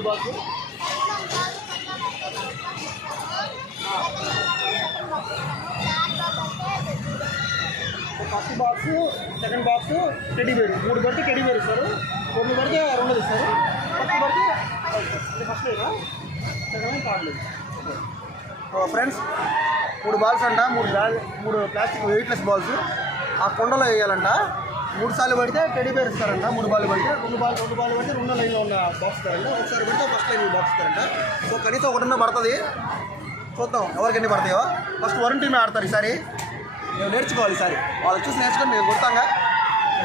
3 box. First box, second box teddy bear. 3 పడితే teddy bear ఇస్తారు, 2 పడితే 2 ఇస్తారు. ఫస్ట్ పడితే ఫస్ట్ లేదా సెకండ్ కార్డు. ఫ్రెండ్స్ 3 బాల్స్ అంట, 3 ప్లాస్టిక్ వెయిట్లెస్ బాల్స్ ఆ కుండలో వేయాలంట. 3 సార్లు పడితే టెడ్డీ బేర్ ఇస్తారంట. 3 బాల్ పడితే 2 బాల్ పడితే 2 లైన్లో ఉన్న బాక్స్ ఇస్తారంట. ఒకసారి పడితే ఫస్ట్ లైన్ బాక్స్ ఇస్తారంట. సో కనీసం 1 పడుతుంది. చూద్దాం ఎవరికి ఎన్ని పడతాయో. ఫస్ట్ వరుణ్ టీమే ఆడతారు ఈసారి. మేము నేర్చుకోవాలి ఈసారి, వాళ్ళు చూసి నేర్చుకొని మేము కొడతాంగా.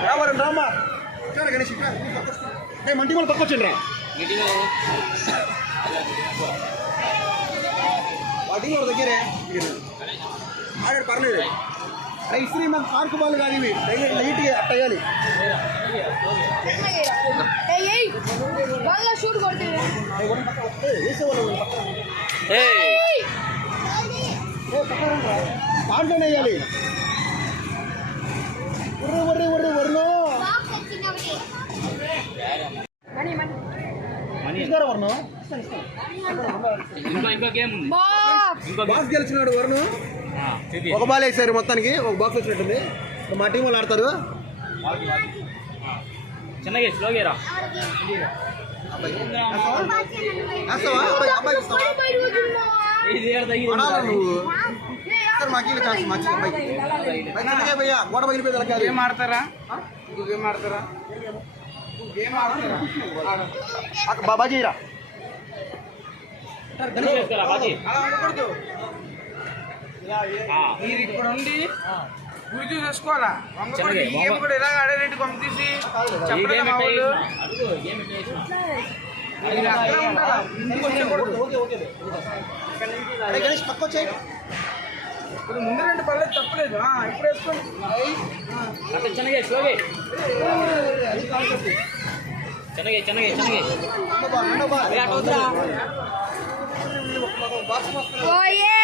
రావాలి రామ్మా, వచ్చారా గణేష్? మంటి వాళ్ళు పక్క వచ్చిండ్రా, వాటి వాళ్ళ దగ్గరే ఆడాడు పర్లేదు. అరే ఇస్త్రీ మాకు కార్కు బాల్ కాదు, ఇవి లైట్గా అట్ట వేయాలి. దాంట్లోనే వేయాలి. వర్రు బాక్స్ గెలిచినాడు వరుణ్. 1 బాల్ వేసారు మొత్తానికి, 1 బాక్స్ వచ్చినట్టుంది. మా టీం వాళ్ళు ఆడతారు. గోడ పగిలిపోయి ఏం ఆడతారా? బాబాజీరా మీరు ఇక్కడ ఉండి గురి చూసుకోవాలా. గేమ్ కూడా ఇలా ఆడేటి పంపించేసి చెప్పలేదు. ముందు 2 పర్లేదు తప్పలేదు. ఇప్పుడు వేసుకోండి. Oye.